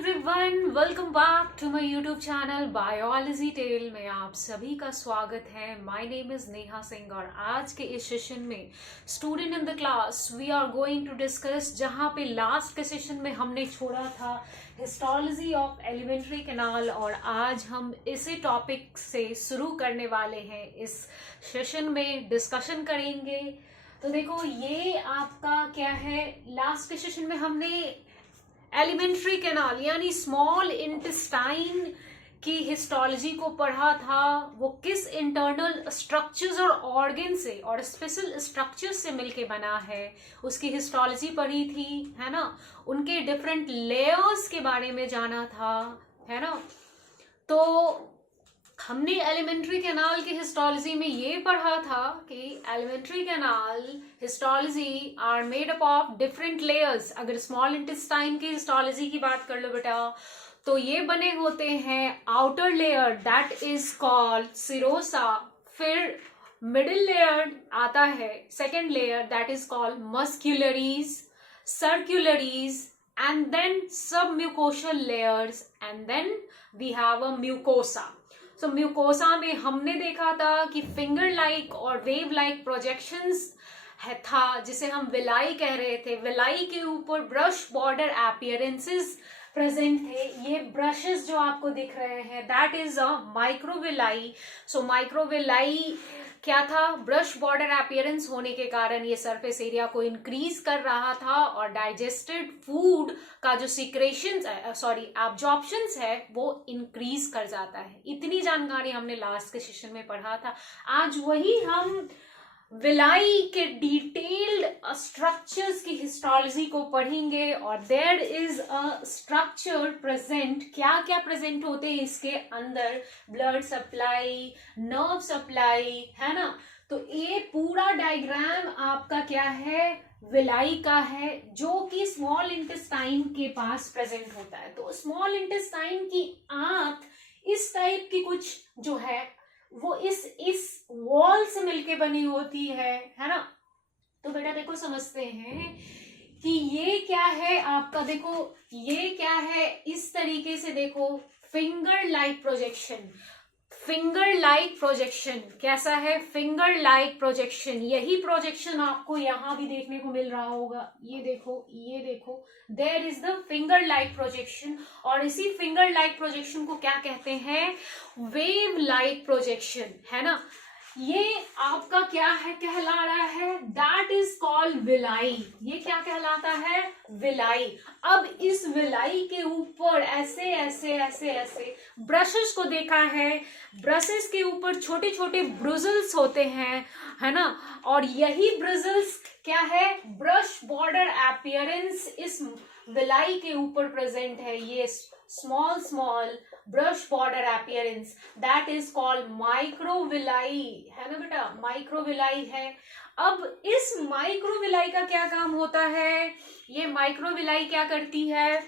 Everyone, welcome back to my YouTube channel biology tale में आप सभी का स्वागत है। My name is Neha Singh और आज के इस सेशन में student in the class we are going to discuss, जहां पे लास्ट के सेशन में हमने छोड़ा था हिस्टोलॉजी ऑफ एलिमेंट्री कैनाल, और आज हम इसी टॉपिक से शुरू करने वाले हैं। इस सेशन में डिस्कशन करेंगे। तो देखो, ये आपका क्या है, लास्ट के सेशन में हमने एलिमेंट्री कैनाल यानी स्मॉल इंटेस्टाइन की हिस्टोलॉजी को पढ़ा था। वो किस इंटरनल स्ट्रक्चर्स और ऑर्गन से और स्पेशल स्ट्रक्चर्स से मिलके बना है, उसकी हिस्टोलॉजी पढ़ी थी, है ना। उनके डिफरेंट लेयर्स के बारे में जाना था, है ना। तो हमने एलिमेंट्री कैनाल की हिस्टोलॉजी में ये पढ़ा था कि alimentary canal histology are made up of different layers. अगर स्मॉल इंटेस्टाइन की हिस्टोलॉजी की बात कर लो बेटा, तो ये बने होते हैं outer layer that is called serosa, फिर मिडिल लेयर आता है second layer that is called muscularis, circularis, and then submucosal layers, and then we have a mucosa. तो म्यूकोसा में हमने देखा था कि फिंगर लाइक और वेव लाइक प्रोजेक्शंस था, जिसे हम विलाई कह रहे थे। विलाई के ऊपर ब्रश बॉर्डर अपीयरेंसेस प्रेजेंट थे। ये ब्रशेस जो आपको दिख रहे हैं that is a microvilli. So microvilli क्या था, ब्रश बॉर्डर अपीयरेंस होने के कारण ये सरफेस एरिया को इंक्रीज कर रहा था और डाइजेस्टेड फूड का जो सिक्रेशंस एब्जॉर्प्शंस है वो इंक्रीज कर जाता है। इतनी जानकारी हमने लास्ट के सेशन में पढ़ा था। आज वही हम विलाई के डिटेल्ड स्ट्रक्चर्स की हिस्टोलॉजी को पढ़ेंगे। और there is a structure present, क्या क्या प्रेजेंट होते हैं इसके अंदर, ब्लड सप्लाई, नर्व सप्लाई, है ना। तो ये पूरा डायग्राम आपका क्या है, विलाई का है, जो कि स्मॉल इंटेस्टाइन के पास प्रेजेंट होता है। तो स्मॉल इंटेस्टाइन की आंत इस टाइप की कुछ जो है वो इस वॉल से मिलके बनी होती है ना। तो बेटा देखो, समझते हैं कि ये क्या है आपका, देखो ये क्या है, इस तरीके से देखो, finger like projection. Finger like projection कैसा है, फिंगर लाइक प्रोजेक्शन, यही प्रोजेक्शन आपको यहां भी देखने को मिल रहा होगा। ये देखो, there is the finger like projection. और इसी फिंगर लाइक प्रोजेक्शन को क्या कहते हैं, वेव लाइक प्रोजेक्शन, है ना। ये आपका क्या है, कहला रहा है, दैट इज कॉल्ड विलाई। ये क्या कहलाता है, विलाई। अब इस विलाई के ऊपर ऐसे ऐसे ऐसे ऐसे ब्रशेस को देखा है, ब्रशेस के ऊपर छोटे छोटे ब्रुजल्स होते हैं, है ना। और यही ब्रुजल्स क्या है, ब्रश बॉर्डर अपीयरेंस इस विलाई के ऊपर प्रेजेंट है। ये small small brush border appearance that is called microvilli, है ना बेटा, माइक्रोविलाई है। अब इस माइक्रोविलाई का क्या काम होता है, ये माइक्रोविलाई क्या करती है,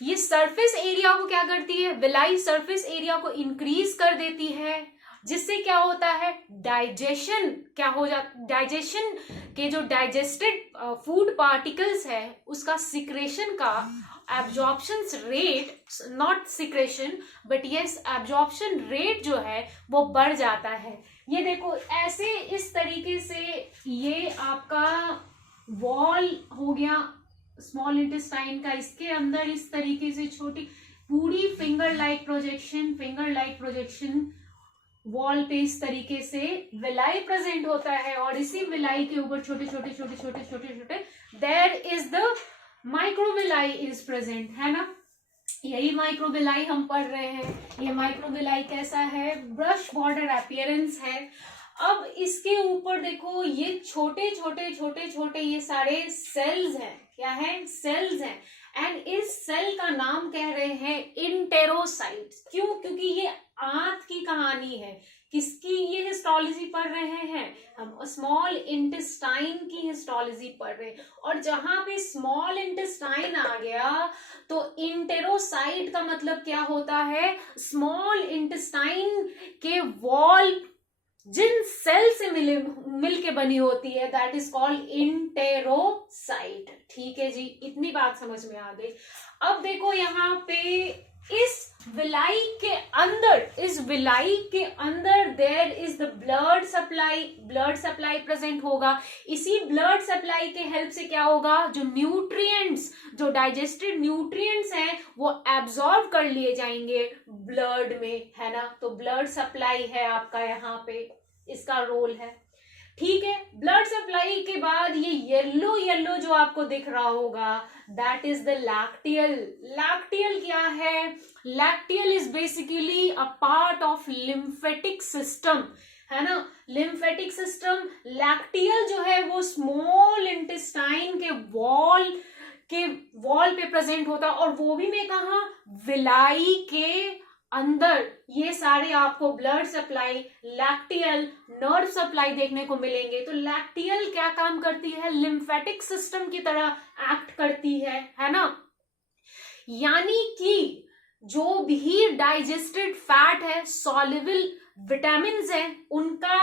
ये सरफेस एरिया को क्या करती है, विलाई सरफेस एरिया को इंक्रीज कर देती है, जिससे क्या होता है, डाइजेशन क्या हो जाता, डाइजेशन के जो डाइजेस्टेड फूड पार्टिकल्स है उसका सिक्रेशन का absorption rate, not secretion but yes absorption rate जो है वो बढ़ जाता है। ये देखो ऐसे इस तरीके से ये आपका वॉल हो गया स्मॉल इंटेस्टाइन का, इसके अंदर इस तरीके से छोटी पूरी फिंगर लाइक प्रोजेक्शन वॉल पे इस तरीके से विलाई प्रेजेंट होता है। और इसी विलाई के ऊपर छोटे छोटे there is the microvilli is present, है ना। यही माइक्रोविलाई हम पढ़ रहे हैं। ये माइक्रोविलाई कैसा है, ब्रश बॉर्डर अपीयरेंस है। अब इसके ऊपर देखो, ये छोटे छोटे ये सारे सेल्स हैं, क्या है, सेल्स हैं। एंड इस सेल का नाम कह रहे हैं इंटेरोसाइट्स। क्यों, क्योंकि ये आंत की कहानी है। किसकी ये हिस्टोलॉजी पढ़ रहे हैं हम, स्मॉल इंटेस्टाइन की हिस्टोलॉजी पढ़ रहे हैं। और जहां पे स्मॉल इंटेस्टाइन आ गया तो इंटेरोसाइट का मतलब क्या होता है, स्मॉल इंटेस्टाइन के वॉल जिन सेल से मिल के बनी होती है, दैट इज कॉल्ड इंटेरोसाइट। ठीक है जी, इतनी बात समझ में आ गई। अब देखो यहाँ पे इस विलाई के अंदर there is the blood supply present होगा। इसी ब्लड सप्लाई के हेल्प से क्या होगा, जो न्यूट्रिएंट्स, जो डाइजेस्टेड न्यूट्रिएंट्स हैं वो एब्जॉर्ब कर लिए जाएंगे ब्लड में, है ना। तो ब्लड सप्लाई है आपका यहाँ पे, इसका रोल है। ठीक है, ब्लड सप्लाई के बाद ये येलो येलो जो आपको दिख रहा होगा, that is the lacteal. Lacteal क्या है, lacteal is basically a part of lymphatic system, है ना। लिम्फेटिक सिस्टम, लैक्टियल जो है वो स्मॉल इंटेस्टाइन के वॉल पे प्रेजेंट होता है, और वो भी मैं कहा, विलाई के अंदर। ये सारे आपको blood supply, lacteal, nerve supply देखने को मिलेंगे। तो लैक्टियल क्या काम करती है, लिम्फेटिक सिस्टम की तरह एक्ट करती है ना। यानी कि जो भी डाइजेस्टेड फैट है, सॉल्युबल विटामिन्स है, उनका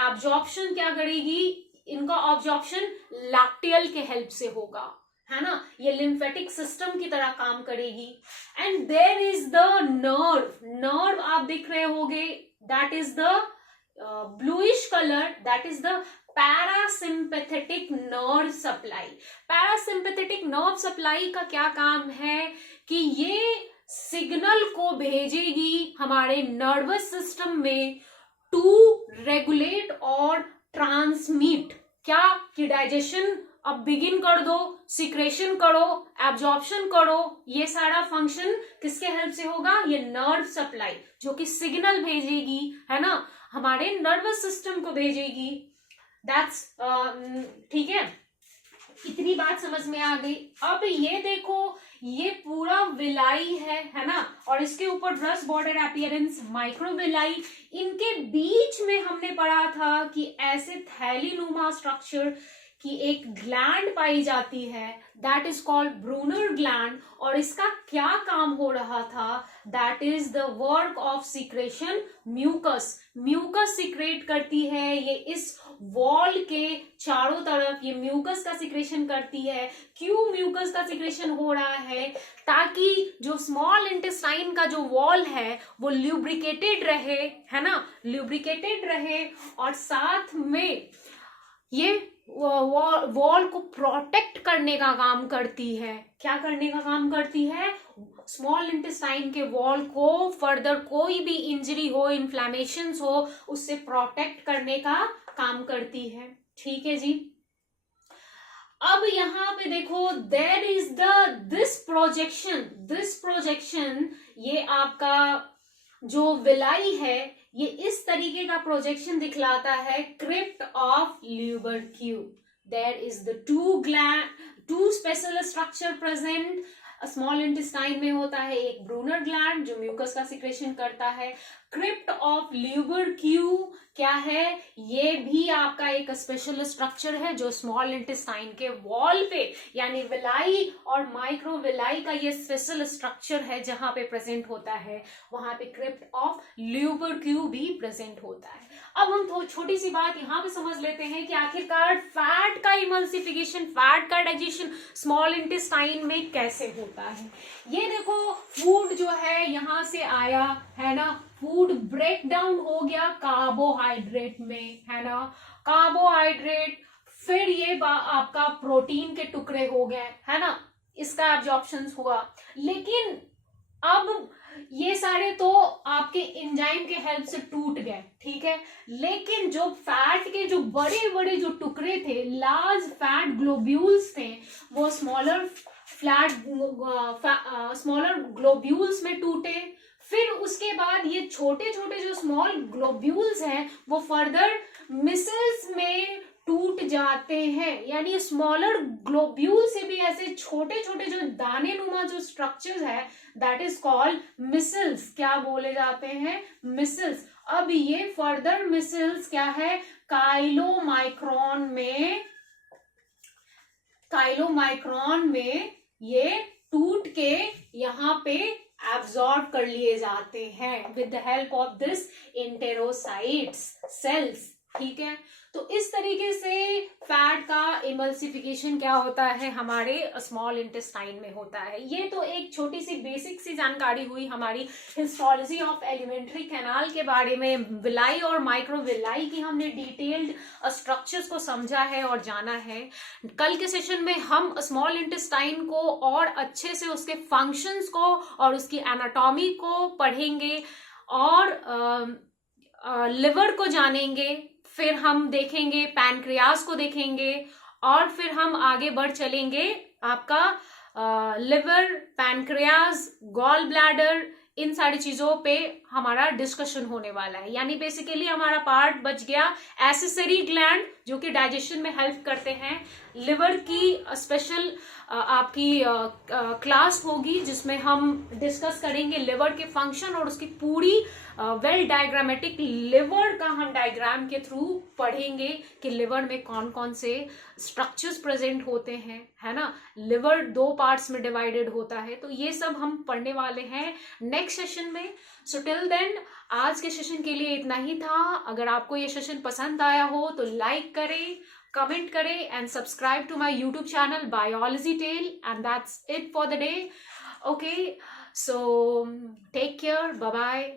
एब्जॉर्प्शन क्या करेगी, इनका ऑब्जॉर्प्शन लैक्टियल के हेल्प से होगा, है ना। ये लिम्फेटिक सिस्टम की तरह काम करेगी। And there is the nerve आप दिख रहे होगे, that is the bluish colour, that is the parasympathetic nerve supply. Parasympathetic nerve supply का क्या काम है कि ये सिग्नल को भेजेगी हमारे नर्वस सिस्टम में टू रेगुलेट और ट्रांसमिट, क्या कि डाइजेशन अब बिगिन कर दो, सिक्रेशन करो, एब्जॉर्प्शन करो। ये सारा फंक्शन किसके हेल्प से होगा, ये नर्व सप्लाई, जो कि सिग्नल भेजेगी, है ना, हमारे नर्वस सिस्टम को भेजेगी। दैट्स ठीक है, इतनी बात समझ में आ गई। अब ये देखो, ये पूरा विलाई है ना, और इसके ऊपर ब्रश बॉर्डर अपीयरेंस, माइक्रोविलाई। इनके बीच में हमने पढ़ा था कि ऐसे थैलीनुमा स्ट्रक्चर की एक ग्लैंड पाई जाती है, that is called Brunner gland. और इसका क्या काम हो रहा था, that is the work of secretion mucus. Mucus secrete करती है ये इस वॉल के चारों तरफ, ये म्यूकस का सिक्रेशन करती है। क्यों म्यूकस का सिक्रेशन हो रहा है, ताकि जो स्मॉल इंटेस्टाइन का जो वॉल है वो ल्यूब्रिकेटेड रहे, है ना, ल्यूब्रिकेटेड रहे, और साथ में ये वॉल को प्रोटेक्ट करने का काम करती है। क्या करने का काम करती है, स्मॉल इंटेस्टाइन के वॉल को फर्दर कोई भी इंजरी हो, इन्फ्लेमेशंस हो, उससे प्रोटेक्ट करने का काम करती है। ठीक है जी। अब यहाँ पे देखो, देयर इज दिस प्रोजेक्शन, ये आपका जो विलाई है, ये इस तरीके का प्रोजेक्शन दिखलाता है, crypt of Lieberkuhn. There is the two special structure present. Small intestine में होता है एक ब्रूनर ग्लैंड जो म्यूकस का सिक्रेशन करता है। क्रिप्ट ऑफ ल्यूबरक्यू क्या है, ये भी आपका एक स्पेशल स्ट्रक्चर है जो स्मॉल इंटेस्टाइन के वॉल पे, यानी विलाई और माइक्रोविलाई का ये स्पेशल स्ट्रक्चर है जहां पे प्रेजेंट होता है, वहां पे क्रिप्ट ऑफ ल्यूबरक्यू भी प्रेजेंट होता है। अब हम छोटी सी बात यहाँ पे समझ लेते हैं कि आखिरकार फैट का इमल्सिफिकेशन, फैट का डाइजेशन स्मॉल इंटेस्टाइन में कैसे होता है। ये देखो, फूड जो है यहाँ से आया, है ना, फूड ब्रेक डाउन हो गया कार्बोहाइड्रेट में, है ना, कार्बोहाइड्रेट, फिर ये आपका प्रोटीन के टुकड़े हो गए, है ना, इसका एब्जॉर्प्शन हुआ। लेकिन अब ये सारे तो आपके एंजाइम के हेल्प से टूट गए, ठीक है, लेकिन जो फैट के जो बड़े बड़े जो टुकड़े थे, लार्ज फैट ग्लोब्यूल्स थे, वो स्मॉलर ग्लोब्यूल्स में टूटे। फिर उसके बाद ये छोटे छोटे जो स्मॉल ग्लोब्यूल्स हैं वो फर्दर मिसल्स में टूट जाते हैं, यानी स्मॉलर ग्लोब्यूल से भी ऐसे छोटे छोटे जो दाने नुमा जो स्ट्रक्चर्स है, दैट इज कॉल्ड मिसल्स। क्या बोले जाते हैं, मिसल्स। अब ये फर्दर मिसल्स क्या है, काइलोमाइक्रोन में ये टूट के यहाँ पे एब्जॉर्ब कर लिए जाते हैं with the help of this enterocytes cells. ठीक है, तो इस तरीके से फैट का इमल्सिफिकेशन क्या होता है हमारे स्मॉल इंटेस्टाइन में होता है। ये तो एक छोटी सी बेसिक सी जानकारी हुई हमारी हिस्टोलॉजी ऑफ एलिमेंट्री कैनाल के बारे में। विलाई और माइक्रोविलाई की हमने डिटेल्ड स्ट्रक्चर्स को समझा है और जाना है। कल के सेशन में हम स्मॉल इंटेस्टाइन को और अच्छे से उसके फंक्शंस को और उसकी एनाटॉमी को पढ़ेंगे और लिवर को जानेंगे, फिर हम देखेंगे पैनक्रियास को देखेंगे और फिर हम आगे बढ़ चलेंगे आपका लिवर, पैनक्रियास, गॉल ब्लैडर, इन सारी चीजों पे हमारा डिस्कशन होने वाला है। यानी बेसिकली हमारा पार्ट बच गया एसेसरी ग्लैंड जो कि डाइजेशन में हेल्प करते हैं। लिवर की स्पेशल आपकी क्लास होगी जिसमें हम डिस्कस करेंगे लिवर के फंक्शन और उसकी पूरी वेल डायग्रामेटिक लिवर का हम डायग्राम के थ्रू पढ़ेंगे कि लिवर में कौन कौन से स्ट्रक्चर्स प्रेजेंट होते हैं, है ना। लिवर 2 पार्ट्स में डिवाइडेड होता है, तो ये सब हम पढ़ने वाले हैं नेक्स्ट सेशन में। सो टिल देन आज के सेशन के लिए इतना ही था। अगर आपको ये सेशन पसंद आया हो तो लाइक करें, कमेंट करें and subscribe to my YouTube channel biology tale and that's it for the day. Okay, so take care, bye bye.